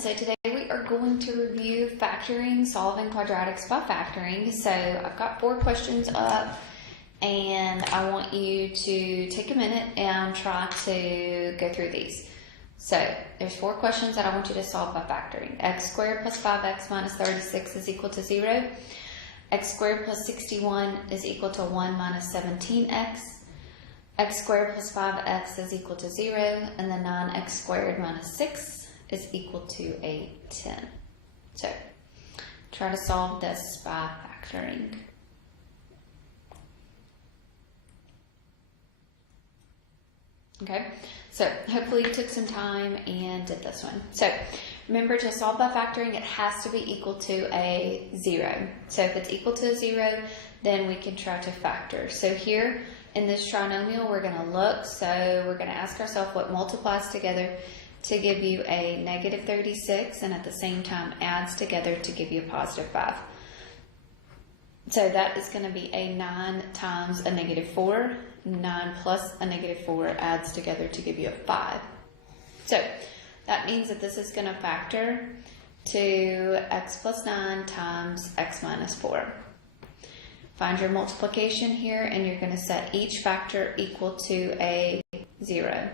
so today we are going to review factoring, solving quadratics by factoring. So I've got 4 questions up, and I want you to take a minute and try to go through these. So there's 4 questions that I want you to solve by factoring. X squared plus 5x minus 36 is equal to 0. X squared plus 61 is equal to 1 minus 17x. X squared plus 5x is equal to 0, and then 9x squared minus 6 is equal to a 10. So try to solve this by factoring. Okay, so hopefully you took some time and did this one. So remember, to solve by factoring, it has to be equal to a 0. So if it's equal to a 0, then we can try to factor. So here in this trinomial, we're going to look. So we're going to ask ourselves what multiplies together to give you a negative 36, and at the same time adds together to give you a positive 5. So that is going to be a 9 times a negative 4. 9 plus a negative 4 adds together to give you a 5. So that means that this is going to factor to x plus 9 times x minus 4. Find your multiplication here, and you're going to set each factor equal to a 0.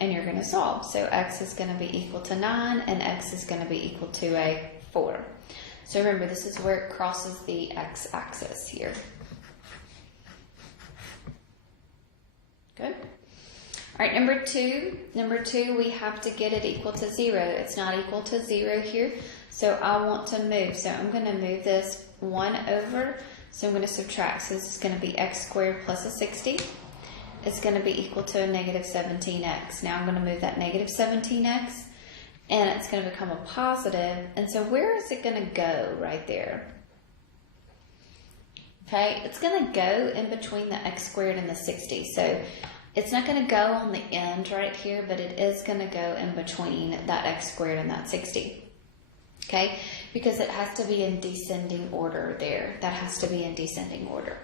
And you're going to solve. So x is going to be equal to 9, and x is going to be equal to a 4. So remember, this is where it crosses the x-axis here. Good. All right, number two, we have to get it equal to 0. It's not equal to 0 here, so I want to move. So I'm going to move this 1 over. So I'm going to subtract. So this is going to be x squared plus a 60. It's going to be equal to a negative 17x. Now I'm going to move that negative 17x, and it's going to become a positive. And so where is it going to go right there? Okay, it's going to go in between the x squared and the 60. So it's not going to go on the end right here, but it is going to go in between that x squared and that 60. Okay, because it has to be in descending order there. That has to be in descending order.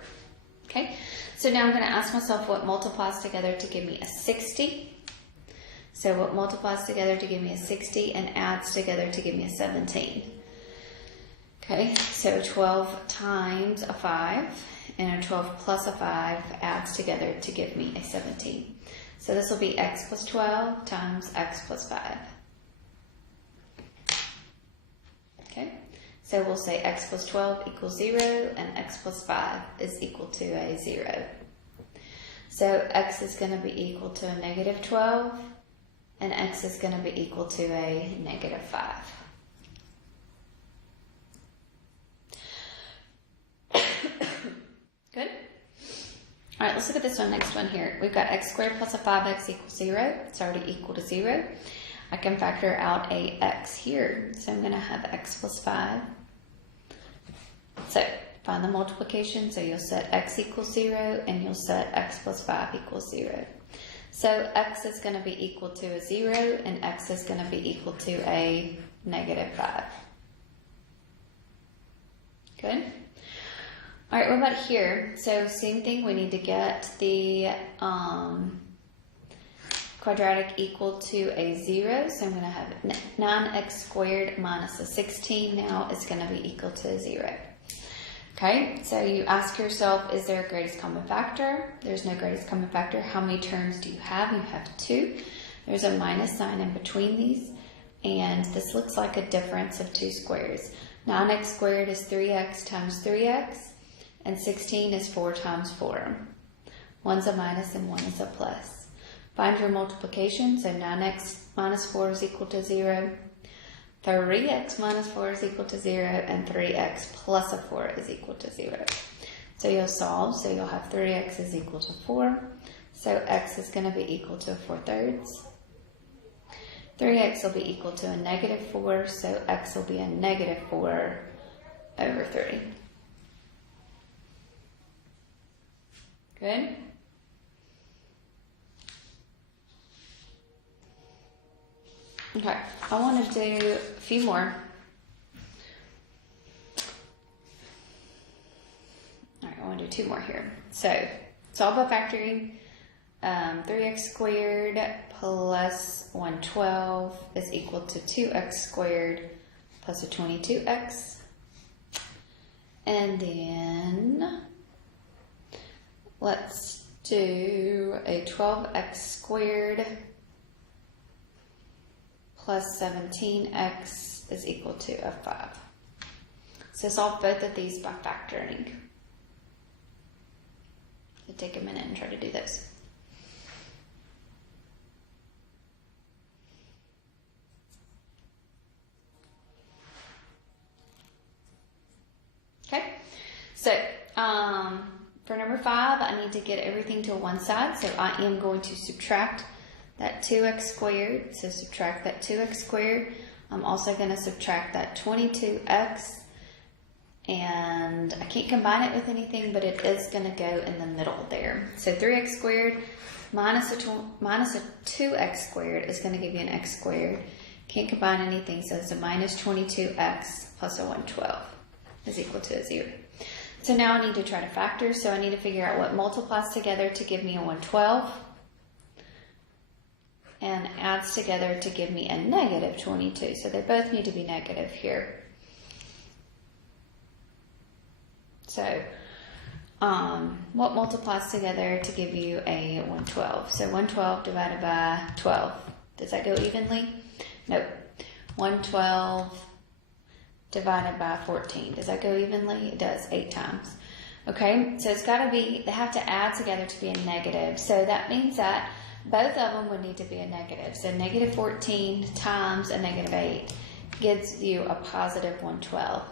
Okay, so now I'm going to ask myself what multiplies together to give me a 60. So what multiplies together to give me a 60 and adds together to give me a 17. Okay, so 12 times a 5 and a 12 plus a 5 adds together to give me a 17. So this will be x plus 12 times x plus 5. Okay, so we'll say x plus 12 equals 0 and x plus 5 is equal to a 0. So x is going to be equal to a negative 12 and x is going to be equal to a negative 5. Good. All right, let's look at this one, next one here. We've got x squared plus a 5x equals 0. It's already equal to 0. I can factor out a x here. So I'm going to have x plus 5. So find the multiplication. So you'll set x equals 0 and you'll set x plus 5 equals 0. So x is going to be equal to a 0 and x is going to be equal to a negative 5. Good. All right, what about here? So same thing, we need to get the quadratic equal to a 0. So I'm going to have 9x squared minus a 16 now is going to be equal to 0. Okay, so you ask yourself, is there a greatest common factor? There's no greatest common factor. How many terms do you have? You have 2. There's a minus sign in between these, and this looks like a difference of 2 squares. 9x squared is 3x times 3x. And 16 is 4 times 4. One's a minus and one is a plus. Find your multiplication. So 9x minus 4 is equal to 0. 3x minus 4 is equal to 0. And 3x plus a 4 is equal to 0. So you'll solve. So you'll have 3x is equal to 4. So x is going to be equal to 4/3. 3x will be equal to a negative 4. So x will be a negative 4 over 3. Good. Okay, I want to do a few more. All right, I want to do 2 more here. So solve by factoring 3x squared plus 112 is equal to 2x squared plus a 22x. And then let's do a 12x squared plus 17x is equal to a 5. So solve both of these by factoring. So take a minute and try to do this. Okay, so for number 5, I need to get everything to one side, so I am going to subtract that 2x squared, so subtract that 2x squared. I'm also going to subtract that 22x, and I can't combine it with anything, but it is going to go in the middle there. So 3x squared minus a 2x squared is going to give you an x squared. Can't combine anything, so it's a minus 22x plus a 112 is equal to a 0. So now I need to try to factor, so I need to figure out what multiplies together to give me a 112 and adds together to give me a negative 22. So they both need to be negative here. So what multiplies together to give you a 112? So 112 divided by 12. Does that go evenly? Nope. 112 divided by 14. Does that go evenly? It does, 8 times. Okay, so it's got to be, they have to add together to be a negative. So that means that both of them would need to be a negative. So negative 14 times a negative 8 gives you a positive 112.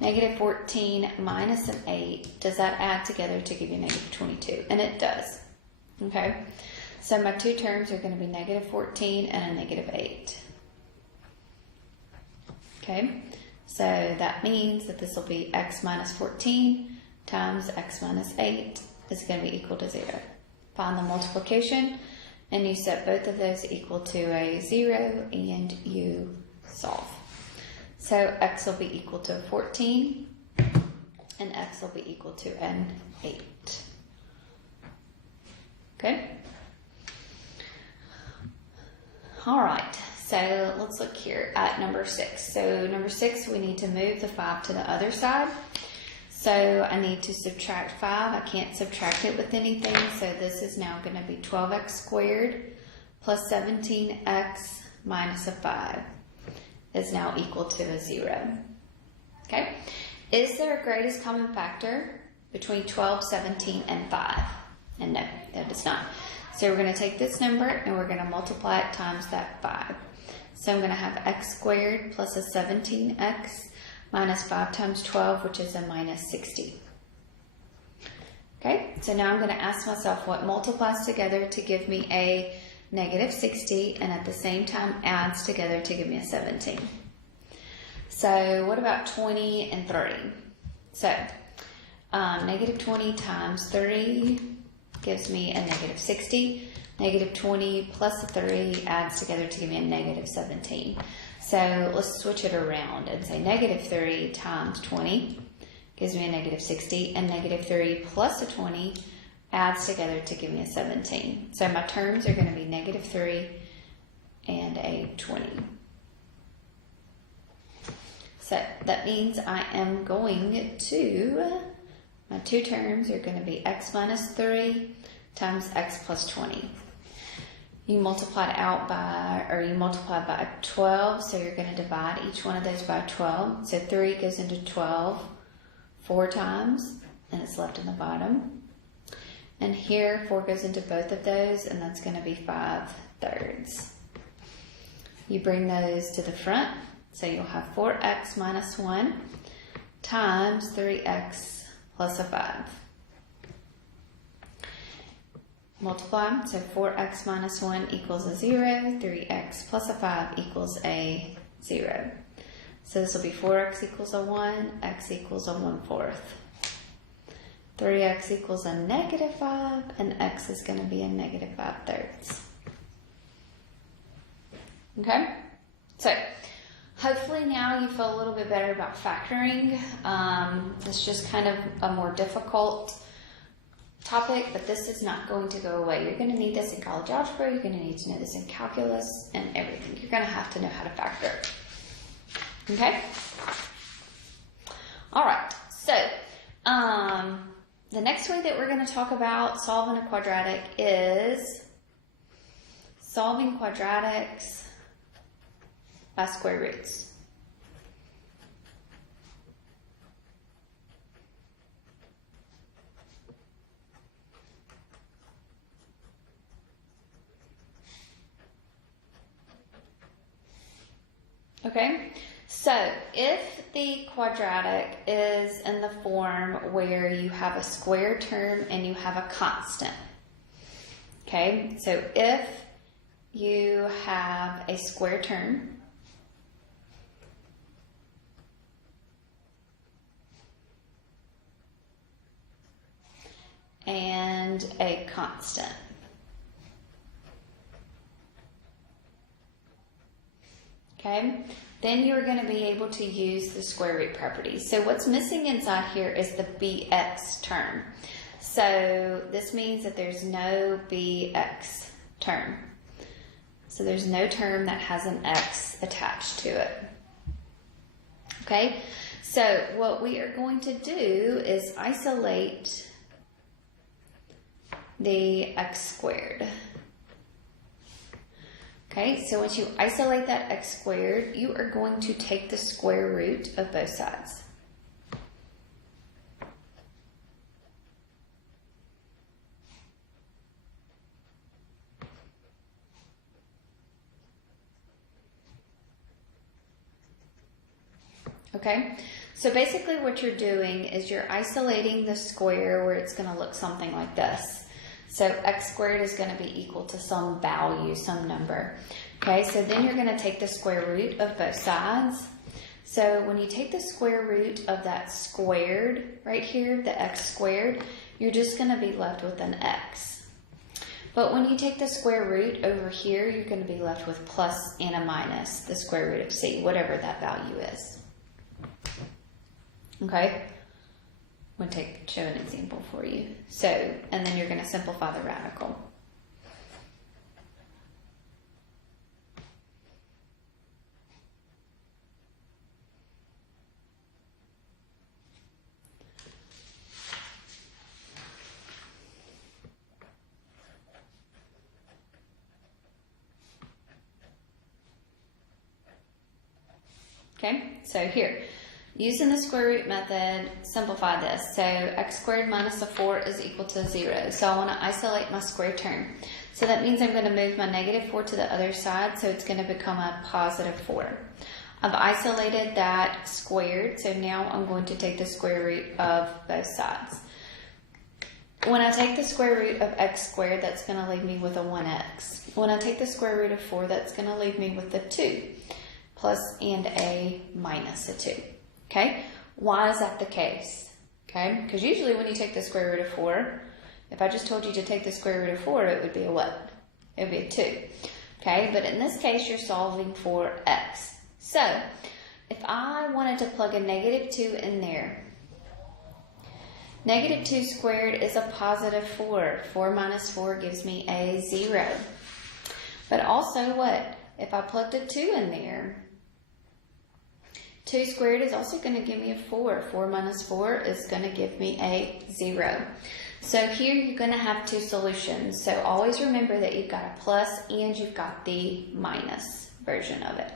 Negative 14 minus an 8, does that add together to give you negative 22? And it does. Okay, so my two terms are going to be negative 14 and a negative 8. Okay, so that means that this will be x minus 14 times x minus 8 is going to be equal to 0. Find the multiplication, and you set both of those equal to a 0, and you solve. So x will be equal to 14, and x will be equal to an 8. Okay? All right. So let's look here at number 6. So number 6, we need to move the 5 to the other side. So I need to subtract 5. I can't subtract it with anything. So this is now going to be 12x squared plus 17x minus a 5 is now equal to a 0. Okay. Is there a greatest common factor between 12, 17, and 5? And no, that is not. So we're going to take this number and we're going to multiply it times that 5. So I'm going to have x squared plus a 17x minus 5 times 12, which is a minus 60. Okay, so now I'm going to ask myself what multiplies together to give me a negative 60 and at the same time adds together to give me a 17. So what about 20 and 30? So negative 20 times 30 gives me a negative 60. Negative 20 plus a 3 adds together to give me a negative 17. So let's switch it around and say negative 3 times 20 gives me a negative 60, and negative 3 plus a 20 adds together to give me a 17. So my terms are going to be negative 3 and a 20. So that means I am going to, my two terms are going to be x minus 3 times x plus 20. You multiply it out by, or you multiply by 12, so you're going to divide each one of those by 12. So 3 goes into 12 4 times, and it's left in the bottom. And here 4 goes into both of those, and that's going to be 5/3. You bring those to the front, so you'll have 4x minus 1 times 3x plus a 5. Multiply, so 4x minus 1 equals a 0, 3x plus a 5 equals a 0. So this will be 4x equals a 1, x equals a 1/4. 3x equals a negative 5, and x is going to be a negative 5/3. Okay? So, hopefully now you feel a little bit better about factoring. It's just kind of a more difficult topic, but this is not going to go away. You're going to need this in college algebra. You're going to need to know this in calculus and everything. You're going to have to know how to factor. Okay? All right. So, the next way that we're going to talk about solving a quadratic is solving quadratics by square roots. Okay, so if the quadratic is in the form where you have a square term and you have a constant, okay, so if you have a square term and a constant, okay, then you're going to be able to use the square root property. So what's missing inside here is the bx term. So this means that there's no bx term. So there's no term that has an x attached to it. Okay, so what we are going to do is isolate the x squared. Okay, so once you isolate that x squared, you are going to take the square root of both sides. Okay, so basically what you're doing is you're isolating the square where it's going to look something like this. So x squared is going to be equal to some value, some number. Okay, so then you're going to take the square root of both sides. So when you take the square root of that squared right here, the x squared, you're just going to be left with an x. But when you take the square root over here, you're going to be left with plus and a minus, the square root of c, whatever that value is. Okay? I'm going to show an example for you. So, and then you're going to simplify the radical. Okay, so here. Using the square root method, simplify this. So x squared minus a 4 is equal to 0. So I want to isolate my square term. So that means I'm going to move my negative 4 to the other side, so it's going to become a positive 4. I've isolated that squared, so now I'm going to take the square root of both sides. When I take the square root of x squared, that's going to leave me with a 1x. When I take the square root of 4, that's going to leave me with a 2, plus and a minus a 2. Okay, why is that the case? Okay, because usually when you take the square root of 4, if I just told you to take the square root of 4, it would be a what? It would be a 2. Okay, but in this case, you're solving for x. So, if I wanted to plug a negative 2 in there, negative 2 squared is a positive 4. 4 minus 4 gives me a 0. But also what? If I plugged a 2 in there, 2 squared is also going to give me a 4. 4 minus 4 is going to give me a 0. So here you're going to have two solutions. So always remember that you've got a plus and you've got the minus version of it.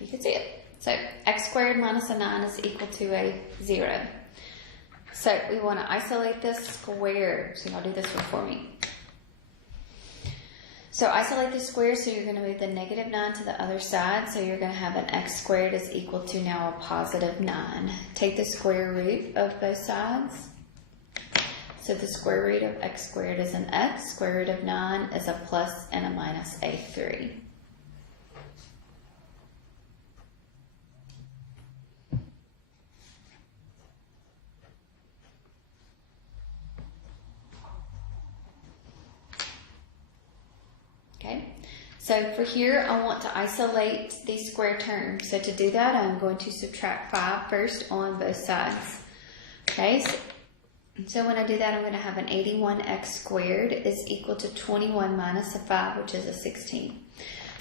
You can see it. So x squared minus a 9 is equal to a 0. So we want to isolate this square. So y'all do this one for me. So isolate the square, so you're going to move the negative 9 to the other side. So you're going to have an x squared is equal to now a positive 9. Take the square root of both sides. So the square root of x squared is an x. Square root of 9 is a plus and a minus a 3. So for here, I want to isolate the square term. So to do that, I'm going to subtract 5 first on both sides. Okay, so when I do that, I'm going to have an 81x squared is equal to 21 minus a 5, which is a 16.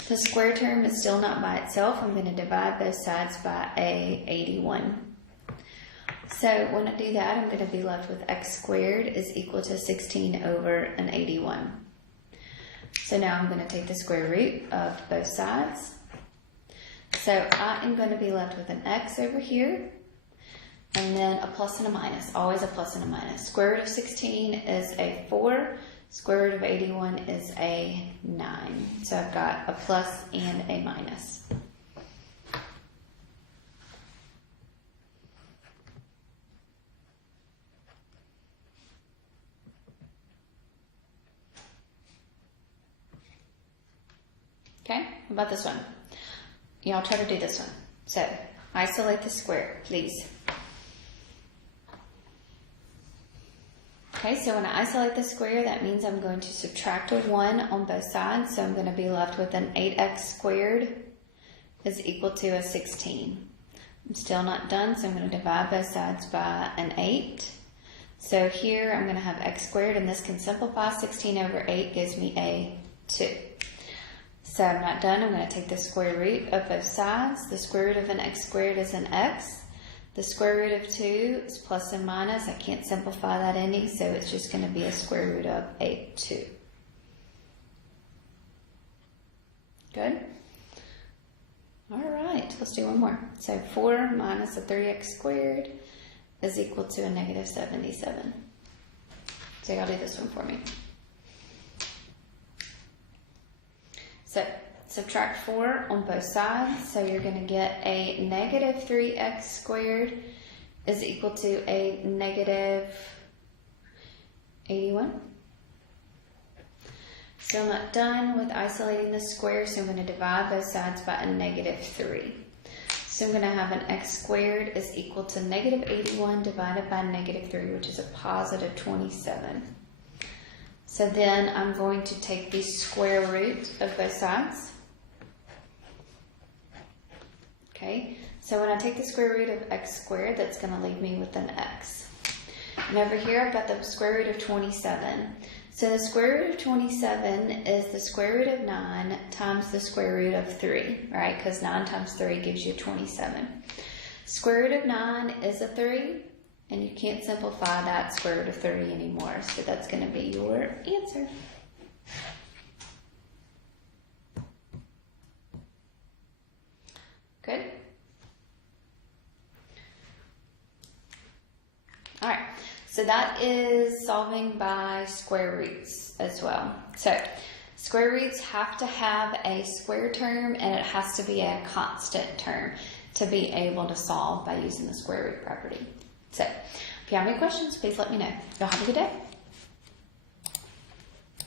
The square term is still not by itself. I'm going to divide both sides by a 81. So when I do that, I'm going to be left with x squared is equal to 16 over an 81. So now I'm going to take the square root of both sides. So I am going to be left with an x over here, and then a plus and a minus, always a plus and a minus. Square root of 16 is a 4, square root of 81 is a 9. So I've got a plus and a minus. Okay, how about this one? Y'all try to do this one. So, isolate the square, please. Okay, so when I isolate the square, that means I'm going to subtract a 1 on both sides. So I'm going to be left with an 8x squared is equal to a 16. I'm still not done, so I'm going to divide both sides by an 8. So here I'm going to have x squared, and this can simplify. 16 over 8 gives me a 2. So I'm not done. I'm going to take the square root of both sides. The square root of an x squared is an x. The square root of 2 is plus and minus. I can't simplify that any, so it's just going to be a square root of a 2. Good? All right, let's do one more. So 4 minus a 3x squared is equal to a negative 77. So y'all do this one for me. So subtract 4 on both sides. So you're going to get a negative 3x squared is equal to a negative 81. Still not done with isolating the square, so I'm going to divide both sides by a negative 3. So I'm going to have an x squared is equal to negative 81 divided by negative 3, which is a positive 27. So then I'm going to take the square root of both sides. Okay, so when I take the square root of x squared, that's going to leave me with an x. And over here I've got the square root of 27. So the square root of 27 is the square root of 9 times the square root of 3, right? Because 9 times 3 gives you 27. Square root of 9 is a 3. And you can't simplify that square root of 30 anymore. So that's going to be your answer. Good? All right. So that is solving by square roots as well. So square roots have to have a square term, and it has to be a constant term to be able to solve by using the square root property. So, if you have any questions, please let me know. Y'all have a good day.